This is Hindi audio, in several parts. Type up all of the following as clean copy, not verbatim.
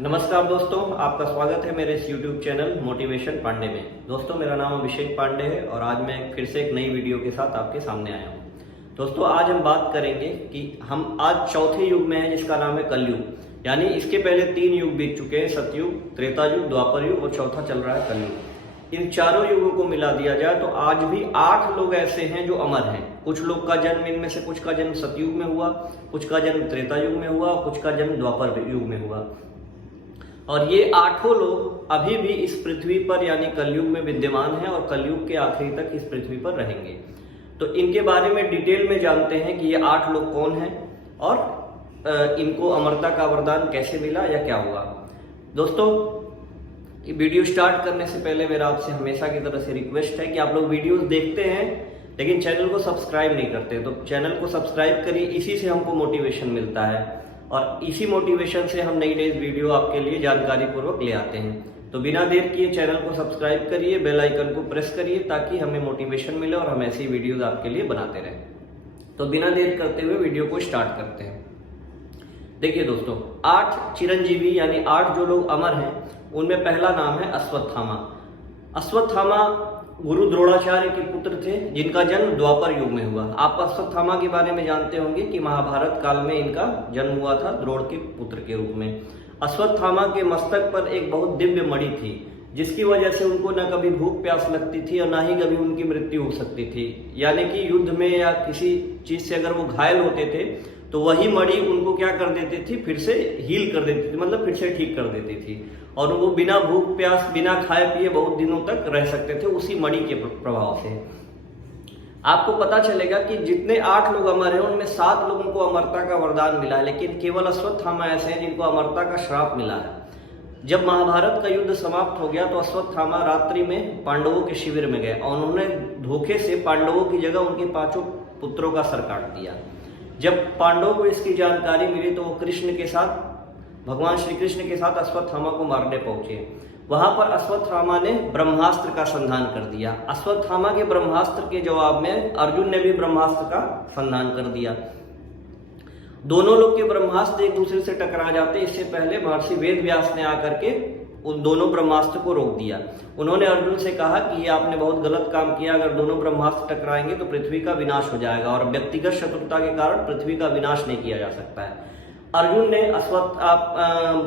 नमस्कार दोस्तों, आपका स्वागत है मेरे इस YouTube चैनल मोटिवेशन पांडे में। दोस्तों, मेरा नाम अभिषेक पांडे है और आज मैं फिर से एक नई वीडियो के साथ आपके सामने आया हूँ। दोस्तों, आज हम बात करेंगे कि हम आज चौथे युग में हैं जिसका नाम है कलयुग। यानी इसके पहले 3 युग बीत चुके हैं, सतयुग, त्रेता युग, द्वापर युग और चौथा चल रहा है कलयुग। इन चारों युगों को मिला दिया जाए तो आज भी 8 लोग ऐसे हैं जो अमर हैं। कुछ लोग का जन्म, इनमें से कुछ का जन्म सतयुग में हुआ, कुछ का जन्म त्रेता युग में हुआ, कुछ का जन्म द्वापर युग में हुआ। और ये 8 लोग अभी भी इस पृथ्वी पर यानी कलयुग में विद्यमान हैं और कलयुग के आखिरी तक इस पृथ्वी पर रहेंगे। तो इनके बारे में डिटेल में जानते हैं कि ये 8 लोग कौन हैं और इनको अमरता का वरदान कैसे मिला या क्या हुआ। दोस्तों, ये वीडियो स्टार्ट करने से पहले मेरा आपसे हमेशा की तरह से रिक्वेस्ट है कि आप लोग वीडियोस देखते हैं लेकिन चैनल को सब्सक्राइब नहीं करते, तो चैनल को सब्सक्राइब करिए। इसी से हमको मोटिवेशन मिलता है और इसी मोटिवेशन से हम नई नई वीडियो आपके लिए जानकारी पूर्वक ले आते हैं। तो बिना देर किए चैनल को सब्सक्राइब करिए, बेल आइकन को प्रेस करिए ताकि हमें मोटिवेशन मिले और हम ऐसी वीडियोज आपके लिए बनाते रहें। तो बिना देर करते हुए वीडियो को स्टार्ट करते हैं। देखिए दोस्तों, 8 चिरंजीवी यानी 8 जो लोग अमर हैं उनमें पहला नाम है अश्वत्थामा। अश्वत्थामा गुरु द्रोणाचार्य के पुत्र थे जिनका जन्म द्वापर युग में हुआ। आप अश्वत्थामा के बारे में जानते होंगे कि महाभारत काल में इनका जन्म हुआ था द्रोण के पुत्र के रूप में। अश्वत्थामा के मस्तक पर एक बहुत दिव्य मणि थी जिसकी वजह से उनको न कभी भूख प्यास लगती थी और ना ही कभी उनकी मृत्यु हो सकती थी। यानी कि युद्ध में या किसी चीज से अगर वो घायल होते थे तो वही मणि उनको क्या कर देती थी, फिर से हील कर देती थी, मतलब फिर से ठीक कर देती थी और वो बिना भूख प्यास, बिना खाए पिए बहुत दिनों तक रह सकते थे उसी मणि के प्रभाव से। आपको पता चलेगा कि जितने 8 लोग अमर हैं उनमें 7 लोगों को अमरता का वरदान मिला है, लेकिन केवल अश्वत्थामा ऐसे हैं जिनको अमरता का श्राप मिला है। जब महाभारत का युद्ध समाप्त हो गया तो अश्वत्थामा रात्रि में पांडवों के शिविर में गए और उन्होंने धोखे से पांडवों की जगह उनके 5 पुत्रों का सर काट दिया। जब पांडवों को इसकी जानकारी मिली तो वो कृष्ण के साथ, भगवान श्री कृष्ण के साथ अश्वत्थामा को मारने पहुंचे। वहां पर अश्वत्थामा ने ब्रह्मास्त्र का संधान कर दिया। अश्वत्थामा के ब्रह्मास्त्र के जवाब में अर्जुन ने भी ब्रह्मास्त्र का संधान कर दिया। दोनों लोग के ब्रह्मास्त्र एक दूसरे से टकरा जाते, इससे पहले महर्षि वेद व्यास ने आकर के उन दोनों ब्रह्मास्त्र को रोक दिया। उन्होंने अर्जुन से कहा कि ये आपने बहुत गलत काम किया, अगर दोनों ब्रह्मास्त्र टकराएंगे तो पृथ्वी का विनाश हो जाएगा और व्यक्तिगत शत्रुता के कारण पृथ्वी का विनाश नहीं किया जा सकता है। अर्जुन ने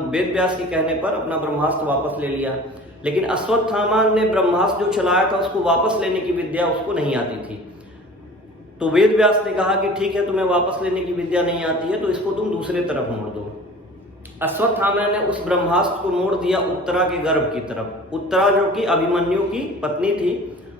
वेद व्यास के कहने पर अपना ब्रह्मास्त्र वापस ले लिया, लेकिन अश्वत्थामा ने ब्रह्मास्त्र जो चलाया था उसको वापस लेने की विद्या उसको नहीं आती थी। तो वेद व्यास ने कहा कि ठीक है, तुम्हें वापस लेने की विद्या नहीं आती है तो इसको तुम दूसरे तरफ मोड़ दो। अश्वत्थामा ने उस ब्रह्मास्त्र को मोड़ दिया उत्तरा के गर्भ की तरफ। उत्तरा जो कि अभिमन्यु की पत्नी थी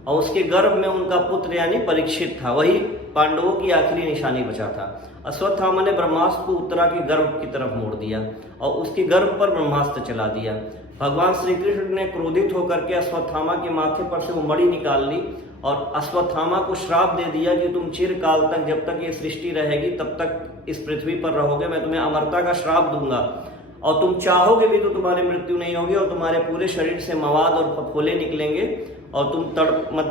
और उसके गर्भ में उनका पुत्र यानी परीक्षित था, वही पांडवों की आखिरी निशानी बचा था। अश्वत्थामा ने ब्रह्मास्त्र को उत्तरा के गर्भ की तरफ मोड़ दिया और उसके गर्भ पर ब्रह्मास्त्र चला दिया। भगवान श्री कृष्ण ने क्रोधित होकर के अश्वत्थामा के माथे पर से वो मणि निकाल ली और अश्वत्थामा को श्राप दे दिया कि तुम चिरकाल तक, जब तक ये सृष्टि रहेगी तब तक इस पृथ्वी पर रहोगे, मैं तुम्हें अमरता का श्राप दूंगा और तुम चाहोगे भी तो तुम्हारी मृत्यु नहीं होगी और तुम्हारे पूरे शरीर से मवाद और फफोले निकलेंगे और तुम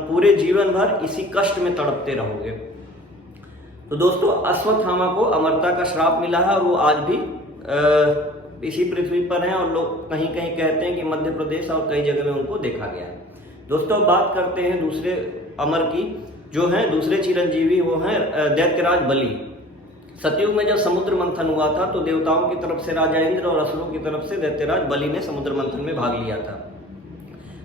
पूरे जीवन भर इसी कष्ट में तड़पते रहोगे। तो दोस्तों, अश्वत्थामा को अमरता का श्राप मिला है और वो आज भी इसी पृथ्वी पर हैं और लोग कहीं कहीं कहते हैं कि मध्य प्रदेश और कई जगह में उनको देखा गया है। दोस्तों, बात करते हैं दूसरे अमर की, जो हैं दूसरे चिरंजीवी, वो हैं दैत्यराज बलि। सतयुग में जब समुद्र मंथन हुआ था तो देवताओं की तरफ से राजा इंद्र और असुरों की तरफ से दैत्यराज बलि ने समुद्र मंथन में भाग लिया था।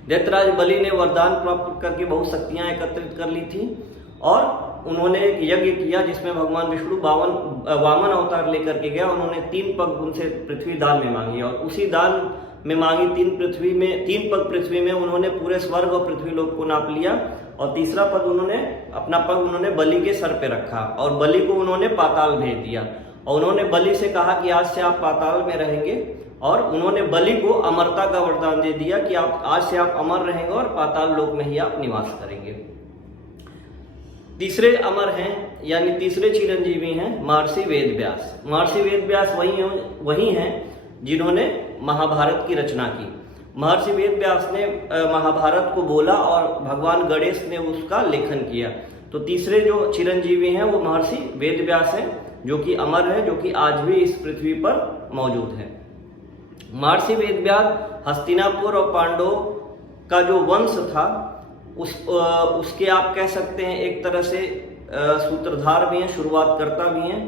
दैत्यराज बलि ने वरदान प्राप्त करके बहुत शक्तियां एकत्रित कर ली थी और उन्होंने एक यज्ञ किया जिसमें भगवान विष्णु वामन अवतार लेकर के गया। उन्होंने 3 पग उनसे पृथ्वी दान में मांगी और उसी दान में मांगी 3 पग पृथ्वी में उन्होंने पूरे स्वर्ग और पृथ्वी लोक को नाप लिया और तीसरा पग अपना पग उन्होंने बलि के सर पे रखा और बलि को उन्होंने पाताल भेज दिया और उन्होंने बलि से कहा कि आज से आप पाताल में रहेंगे और उन्होंने बलि को अमरता का वरदान दे दिया कि आप आज से आप अमर रहेंगे और पाताल लोक में ही आप निवास करेंगे। तीसरे अमर हैं यानी तीसरे चिरंजीवी हैं महर्षि वेद व्यास। महर्षि वेद व्यास वही हैं जिन्होंने महाभारत की रचना की। महर्षि वेद व्यास ने महाभारत को बोला और भगवान गणेश ने उसका लेखन किया। तो तीसरे जो चिरंजीवी हैं वो महर्षि वेद व्यास हैं जो कि अमर है, जो कि आज भी इस पृथ्वी पर मौजूद है। महर्षि वेदव्यास हस्तिनापुर और पांडवों का जो वंश था उसके आप कह सकते हैं एक तरह से सूत्रधार भी हैं, शुरुआत करता भी हैं।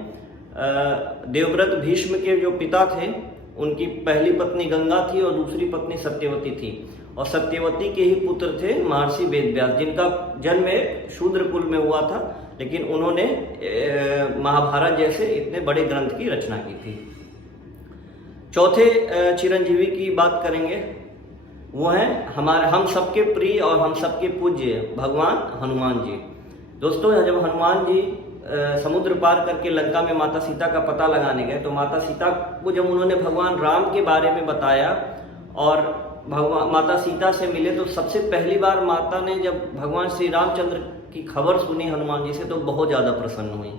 देवव्रत भीष्म के जो पिता थे उनकी पहली पत्नी गंगा थी और दूसरी पत्नी सत्यवती थी, और सत्यवती के ही पुत्र थे महर्षि वेदव्यास, जिनका जन्म एक शूद्र कुल में हुआ था, लेकिन उन्होंने महाभारत जैसे इतने बड़े ग्रंथ की रचना की थी। चौथे चिरंजीवी की बात करेंगे, वो हैं हम सबके प्रिय और हम सबके पूज्य भगवान हनुमान जी। दोस्तों, जब हनुमान जी समुद्र पार करके लंका में माता सीता का पता लगाने गए, तो माता सीता को जब उन्होंने भगवान राम के बारे में बताया और माता सीता से मिले, तो सबसे पहली बार माता ने जब भगवान श्री रामचंद्र की खबर सुनी हनुमान जी से, तो बहुत ज़्यादा प्रसन्न हुई,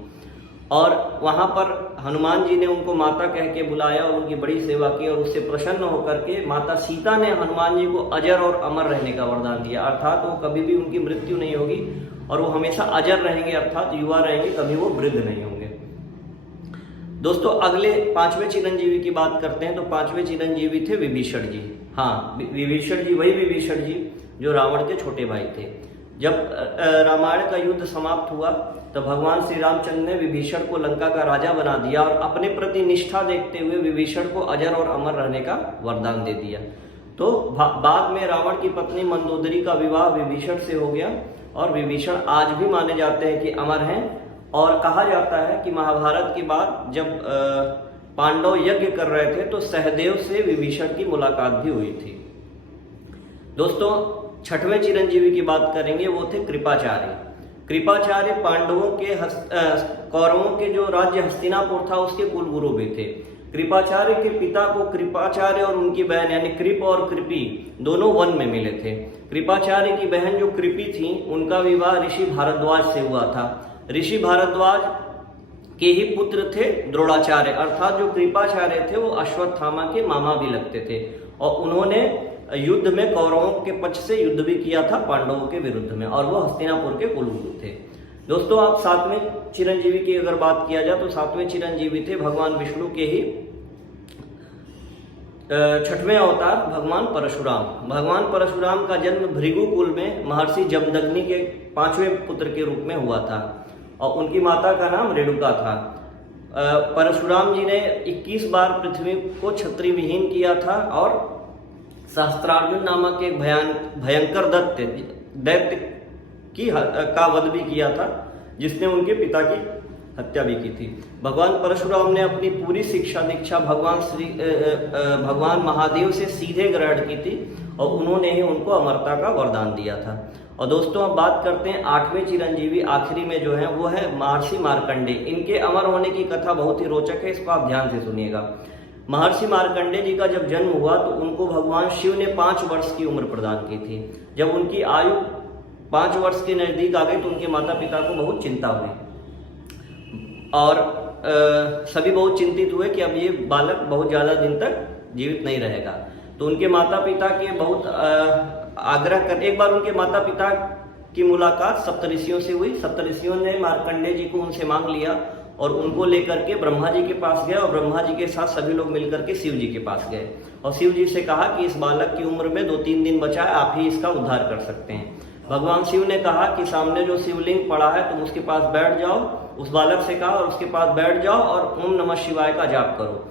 और वहाँ पर हनुमान जी ने उनको माता कह के बुलाया और उनकी बड़ी सेवा की, और उससे प्रसन्न होकर के माता सीता ने हनुमान जी को अजर और अमर रहने का वरदान दिया, अर्थात वो कभी भी उनकी मृत्यु नहीं होगी और वो हमेशा अजर रहेंगे, अर्थात युवा रहेंगे, कभी वो वृद्ध नहीं होंगे। दोस्तों, अगले पांचवें चिरंजीवी की बात करते हैं, तो पांचवें चिरंजीवी थे विभीषण जी। हाँ, विभीषण जी, वही विभीषण जी जो रावण के छोटे भाई थे। जब रामायण का युद्ध समाप्त हुआ, तो भगवान श्री रामचंद्र ने विभीषण को लंका का राजा बना दिया और अपने प्रति निष्ठा देखते हुए विभीषण को अजर और अमर रहने का वरदान दे दिया। तो बाद में रावण की पत्नी मंदोदरी का विवाह विभीषण से हो गया, और विभीषण आज भी माने जाते हैं कि अमर हैं, और कहा जाता है कि महाभारत के बाद जब पांडव यज्ञ कर रहे थे, तो सहदेव से विभीषण की मुलाकात भी हुई थी। दोस्तों, छठवें चिरंजीवी की बात करेंगे, वो थे कृपाचार्य। कृपाचार्य पांडवों के कौरवों के जो राज्य हस्तिनापुर था उसके कुलगुरु भी थे। कृपाचार्य के पिता को कृपाचार्य और उनकी बहन यानी कृप और कृपी दोनों वन में मिले थे। कृपाचार्य की बहन जो कृपी थी, उनका विवाह ऋषि भारद्वाज से हुआ था। ऋषि भारद्वाज के ही पुत्र थे द्रोणाचार्य, अर्थात जो कृपाचार्य थे वो अश्वत्थामा के मामा भी लगते थे, और उन्होंने युद्ध में कौरवों के पक्ष से युद्ध भी किया था पांडवों के विरुद्ध में, और वो हस्तिनापुर के कुलगुरु थे। दोस्तों, आप सातवें चिरंजीवी की अगर बात किया जाए, तो सातवें चिरंजीवी थे भगवान विष्णु के ही छठवें अवतार भगवान परशुराम। भगवान परशुराम का जन्म भृगु कुल में महर्षि जमदग्नि के पांचवें पुत्र के रूप में हुआ था, और उनकी माता का नाम रेणुका था। परशुराम जी ने 21 बार पृथ्वी को क्षत्रिय विहीन किया था, और सहस्त्रार्जुन नामक एक भयंकर दैत्य का वध भी किया था, जिसने उनके पिता की हत्या भी की थी। भगवान परशुराम ने अपनी पूरी शिक्षा दीक्षा भगवान महादेव से सीधे ग्रहण की थी, और उन्होंने ही उनको अमरता का वरदान दिया था। और दोस्तों, अब बात करते हैं आठवें चिरंजीवी, आखिरी में जो है वो है महर्षि मार्कंडे। इनके अमर होने की कथा बहुत ही रोचक है, इसको आप ध्यान से सुनिएगा। महर्षि मार्कंडे जी का जब जन्म हुआ, तो उनको भगवान शिव ने 5 वर्ष की उम्र प्रदान की थी। जब उनकी आयु 5 वर्ष के नजदीक आ गई, तो उनके माता पिता को बहुत चिंता हुई, और सभी बहुत चिंतित हुए कि अब ये बालक बहुत ज्यादा दिन तक जीवित नहीं रहेगा। तो उनके माता पिता के बहुत आग्रह कर, एक बार उनके माता पिता की मुलाकात सप्तऋषियों से हुई। सप्तऋषियों ने मार्कंडे जी को उनसे मांग लिया, और उनको लेकर के ब्रह्मा जी के पास गए, और ब्रह्मा जी के साथ सभी लोग मिलकर के शिव जी के पास गए, और शिव जी से कहा कि इस बालक की उम्र में 2-3 दिन बचा है, आप ही इसका उद्धार कर सकते हैं। भगवान शिव ने कहा कि सामने जो शिवलिंग पड़ा है, तुम उसके पास बैठ जाओ, उस बालक से कहा, और उसके पास बैठ जाओ और ओम नमः शिवाय का जाप करो।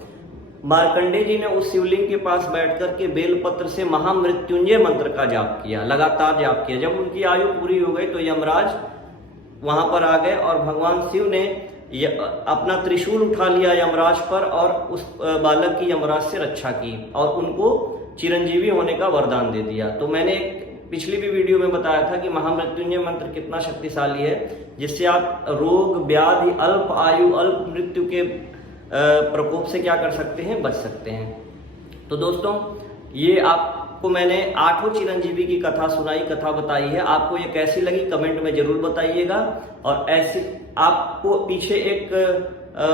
मार्कंडे जी ने उस शिवलिंग के पास बैठ करके बेलपत्र से महामृत्युंजय मंत्र का जाप किया, लगातार जाप किया। जब उनकी आयु पूरी हो गई, तो यमराज वहां पर आ गए, और भगवान शिव ने अपना त्रिशूल उठा लिया यमराज पर, और उस बालक की यमराज से रक्षा की, और उनको चिरंजीवी होने का वरदान दे दिया। तो मैंने पिछली भी वीडियो में बताया था कि महामृत्युंजय मंत्र कितना शक्तिशाली है, जिससे आप रोग व्याधि अल्प आयु अल्प मृत्यु के प्रकोप से क्या कर सकते हैं, बच सकते हैं। तो दोस्तों, ये आपको मैंने 8 चिरंजीवी की कथा सुनाई, कथा बताई है। आपको ये कैसी लगी कमेंट में जरूर बताइएगा। और ऐसे आपको पीछे एक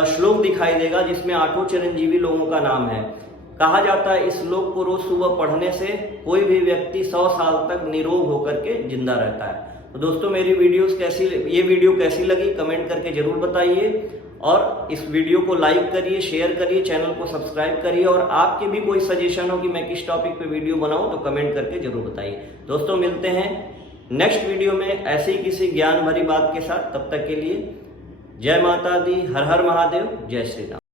श्लोक दिखाई देगा जिसमें 8 चिरंजीवी लोगों का नाम है। कहा जाता है इस श्लोक को रोज सुबह पढ़ने से कोई भी व्यक्ति 100 साल तक निरोग होकर के जिंदा रहता है। तो दोस्तों, मेरी ये वीडियो कैसी लगी कमेंट करके जरूर बताइए। और इस वीडियो को लाइक करिए, शेयर करिए, चैनल को सब्सक्राइब करिए। और आपके भी कोई सजेशन हो कि मैं किस टॉपिक पे वीडियो बनाऊं तो कमेंट करके जरूर बताइए। दोस्तों मिलते हैं नेक्स्ट वीडियो में ऐसे ही किसी ज्ञान भरी बात के साथ। तब तक के लिए जय माता दी, हर हर महादेव, जय श्री राम।